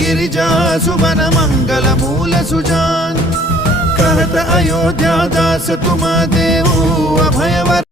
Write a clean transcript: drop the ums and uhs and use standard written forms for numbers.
गिरिजा सुवन मंगल मूल सुजान कहत अयोध्या दास तुम देऊ अभय वर